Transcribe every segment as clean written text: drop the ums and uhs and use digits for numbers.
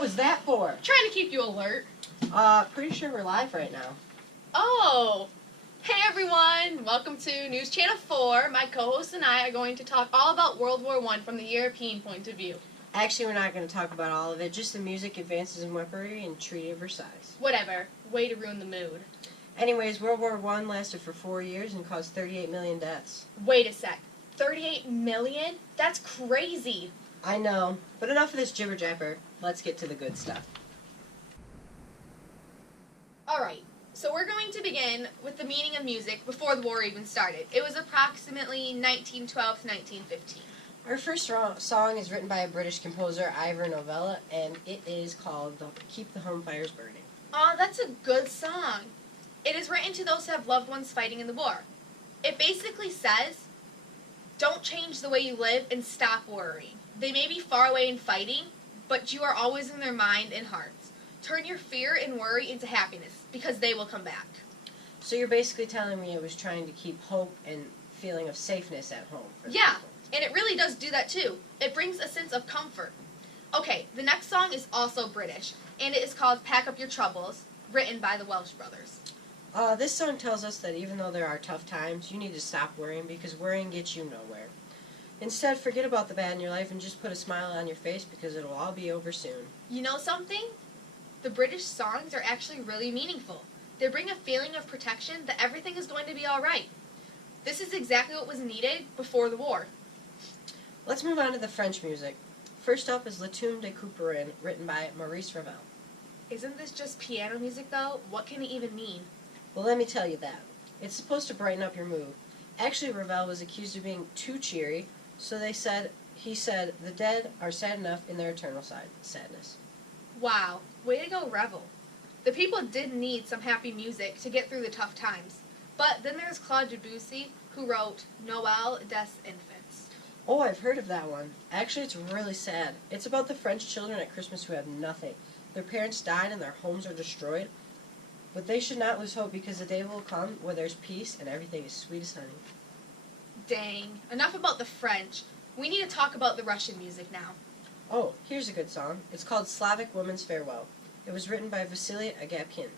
What was that for? Trying to keep you alert. Pretty sure we're live right now. Oh! Hey everyone! Welcome to News Channel 4. My co-host and I are going to talk all about World War I from the European point of view. Actually, we're not going to talk about all of it, just the music, advances in weaponry, and Treaty of Versailles. Whatever. Way to ruin the mood. Anyways, World War I lasted for 4 years and caused 38 million deaths. Wait a sec. 38 million? That's crazy! I know, but enough of this jibber-jabber. Let's get to the good stuff. Alright, so we're going to begin with the meaning of music before the war even started. It was approximately 1912 to 1915. Our first song is written by a British composer, Ivor Novello, and it is called Keep the Home Fires Burning. Oh, that's a good song. It is written to those who have loved ones fighting in the war. It basically says, don't change the way you live and stop worrying. They may be far away and fighting, but you are always in their mind and hearts. Turn your fear and worry into happiness, because they will come back. So you're basically telling me it was trying to keep hope and feeling of safeness at home. Yeah, and it really does do that too. It brings a sense of comfort. Okay, the next song is also British, and it is called Pack Up Your Troubles, written by the Welsh Brothers. This song tells us that even though there are tough times, you need to stop worrying because worrying gets you nowhere. Instead, forget about the bad in your life and just put a smile on your face because it'll all be over soon. You know something? The British songs are actually really meaningful. They bring a feeling of protection that everything is going to be alright. This is exactly what was needed before the war. Let's move on to the French music. First up is Le Tombe de Couperin, written by Maurice Ravel. Isn't this just piano music though? What can it even mean? Well, let me tell you that. It's supposed to brighten up your mood. Actually, Ravel was accused of being too cheery, so he said, the dead are sad enough in their eternal sadness. Wow, way to go, Revel. The people did need some happy music to get through the tough times. But then there's Claude Debussy, who wrote Noël des Enfants. Oh, I've heard of that one. Actually, it's really sad. It's about the French children at Christmas who have nothing. Their parents died and their homes are destroyed. But they should not lose hope because the day will come where there's peace and everything is sweet as honey. Dang. Enough about the French. We need to talk about the Russian music now. Oh, here's a good song. It's called Slavic Woman's Farewell. It was written by Vasily Agapkin.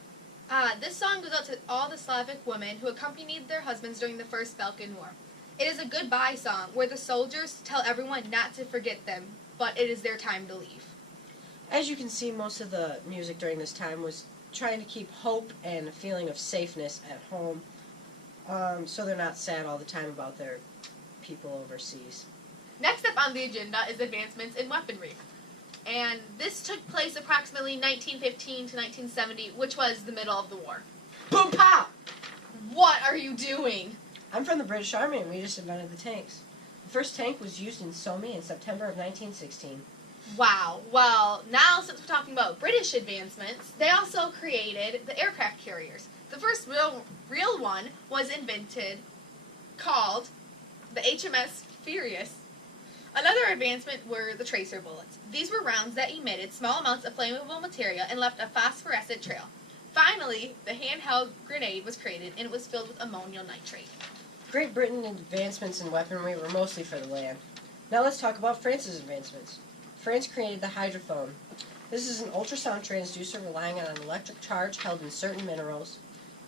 This song goes out to all the Slavic women who accompanied their husbands during the First Balkan War. It is a goodbye song where the soldiers tell everyone not to forget them, but it is their time to leave. As you can see, most of the music during this time was trying to keep hope and a feeling of safeness at home, so they're not sad all the time about their people overseas. Next up on the agenda is advancements in weaponry. And this took place approximately 1915 to 1970, which was the middle of the war. Boom pow! What are you doing? I'm from the British Army and we just invented the tanks. The first tank was used in Somme in September of 1916. Wow. Well, now since we're talking about British advancements, they also created the aircraft carriers. The first real one was invented called the HMS Furious. Another advancement were the tracer bullets. These were rounds that emitted small amounts of flammable material and left a phosphorescent trail. Finally, the handheld grenade was created and it was filled with ammonium nitrate. Great Britain's advancements in weaponry were mostly for the land. Now let's talk about France's advancements. France created the hydrophone. This is an ultrasound transducer relying on an electric charge held in certain minerals.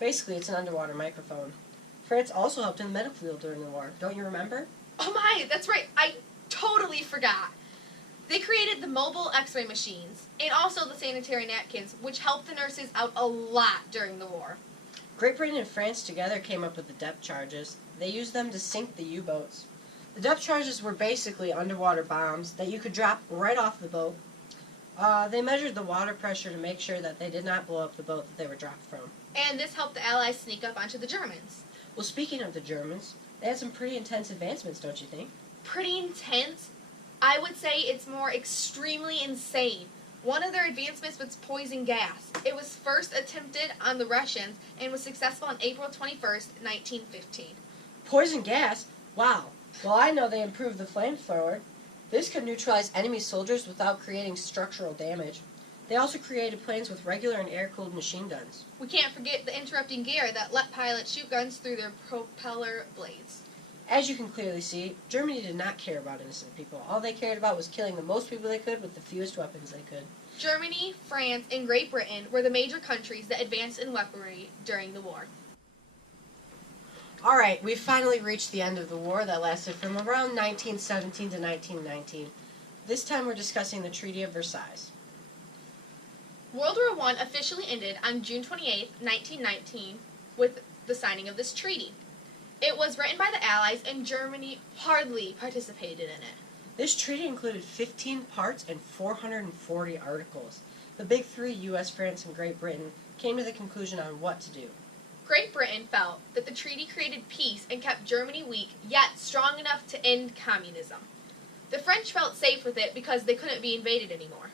Basically, it's an underwater microphone. France also helped in the medical field during the war. Don't you remember? Oh my, that's right. I totally forgot. They created the mobile x-ray machines and also the sanitary napkins, which helped the nurses out a lot during the war. Great Britain and France together came up with the depth charges. They used them to sink the U-boats. The depth charges were basically underwater bombs that you could drop right off the boat. They measured the water pressure to make sure that they did not blow up the boat that they were dropped from. And this helped the Allies sneak up onto the Germans. Well, speaking of the Germans, they had some pretty intense advancements, don't you think? Pretty intense? I would say it's more extremely insane. One of their advancements was poison gas. It was first attempted on the Russians and was successful on April 21st, 1915. Poison gas? Wow. Well, I know they improved the flamethrower. This could neutralize enemy soldiers without creating structural damage. They also created planes with regular and air-cooled machine guns. We can't forget the interrupting gear that let pilots shoot guns through their propeller blades. As you can clearly see, Germany did not care about innocent people. All they cared about was killing the most people they could with the fewest weapons they could. Germany, France, and Great Britain were the major countries that advanced in weaponry during the war. Alright, we've finally reached the end of the war that lasted from around 1917 to 1919. This time we're discussing the Treaty of Versailles. World War I officially ended on June 28, 1919, with the signing of this treaty. It was written by the Allies, and Germany hardly participated in it. This treaty included 15 parts and 440 articles. The big three, U.S., France, and Great Britain, came to the conclusion on what to do. Great Britain felt that the treaty created peace and kept Germany weak, yet strong enough to end communism. The French felt safe with it because they couldn't be invaded anymore.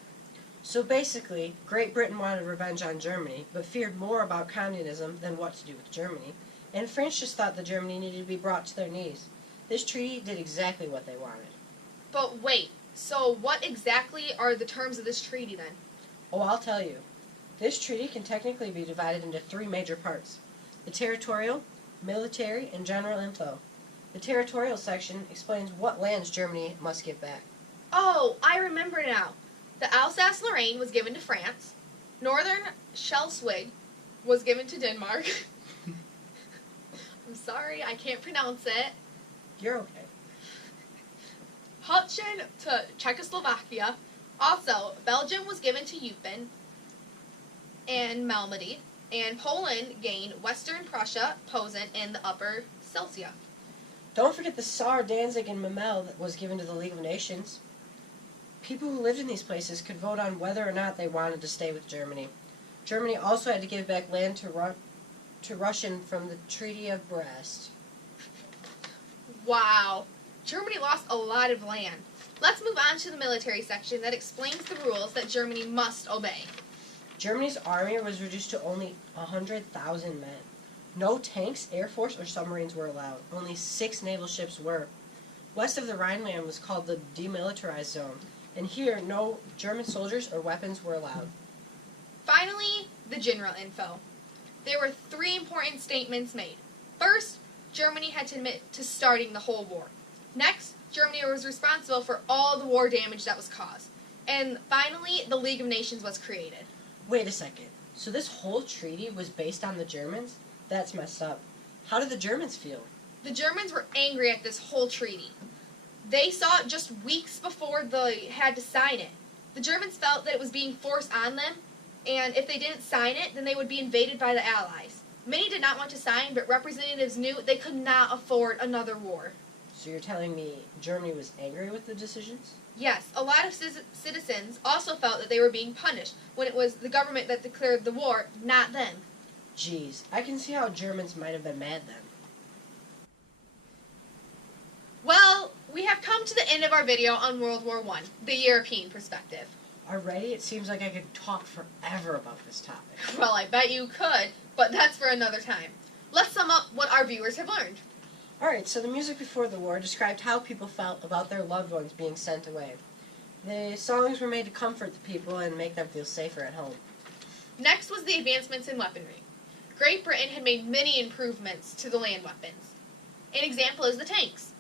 So basically, Great Britain wanted revenge on Germany, but feared more about communism than what to do with Germany, and France just thought that Germany needed to be brought to their knees. This treaty did exactly what they wanted. But wait, so what exactly are the terms of this treaty then? Oh, I'll tell you. This treaty can technically be divided into three major parts: the territorial, military, and general info. The territorial section explains what lands Germany must give back. Oh, I remember now. The Alsace-Lorraine was given to France. Northern Schleswig was given to Denmark. I'm sorry, I can't pronounce it. You're okay. Hotchin to Czechoslovakia. Also, Belgium was given to Eupen and Malmedy, and Poland gained Western Prussia, Posen, and the Upper Silesia. Don't forget the Saar, Danzig, and Memel that was given to the League of Nations. People who lived in these places could vote on whether or not they wanted to stay with Germany. Germany also had to give back land to Russian from the Treaty of Brest. Wow. Germany lost a lot of land. Let's move on to the military section that explains the rules that Germany must obey. Germany's army was reduced to only 100,000 men. No tanks, air force, or submarines were allowed. Only 6 naval ships were. West of the Rhineland was called the demilitarized zone, and here no German soldiers or weapons were allowed. Finally, the general info. There were 3 important statements made. First, Germany had to admit to starting the whole war. Next, Germany was responsible for all the war damage that was caused. And finally, the League of Nations was created. Wait a second. So this whole treaty was based on the Germans? That's messed up. How did the Germans feel? The Germans were angry at this whole treaty. They saw it just weeks before they had to sign it. The Germans felt that it was being forced on them, and if they didn't sign it, then they would be invaded by the Allies. Many did not want to sign, but representatives knew they could not afford another war. So you're telling me Germany was angry with the decisions? Yes, a lot of citizens also felt that they were being punished when it was the government that declared the war, not them. Geez, I can see how Germans might have been mad then. Well, we have come to the end of our video on World War I, the European perspective. Already, it seems like I could talk forever about this topic. Well, I bet you could, but that's for another time. Let's sum up what our viewers have learned. Alright, so the music before the war described how people felt about their loved ones being sent away. The songs were made to comfort the people and make them feel safer at home. Next was the advancements in weaponry. Great Britain had made many improvements to the land weapons. An example is the tanks.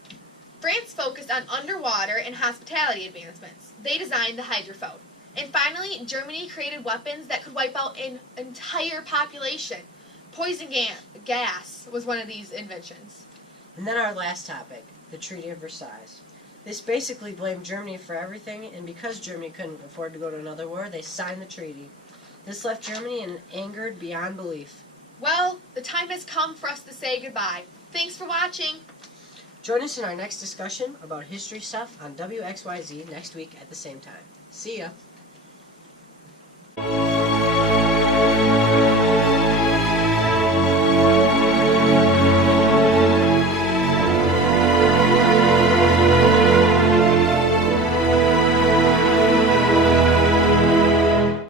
France focused on underwater and hospitality advancements. They designed the hydrophone. And finally, Germany created weapons that could wipe out an entire population. Poison gas was one of these inventions. And then our last topic, the Treaty of Versailles. This basically blamed Germany for everything, and because Germany couldn't afford to go to another war, they signed the treaty. This left Germany angered beyond belief. Well, the time has come for us to say goodbye. Thanks for watching. Join us in our next discussion about history stuff on WXYZ next week at the same time. See ya!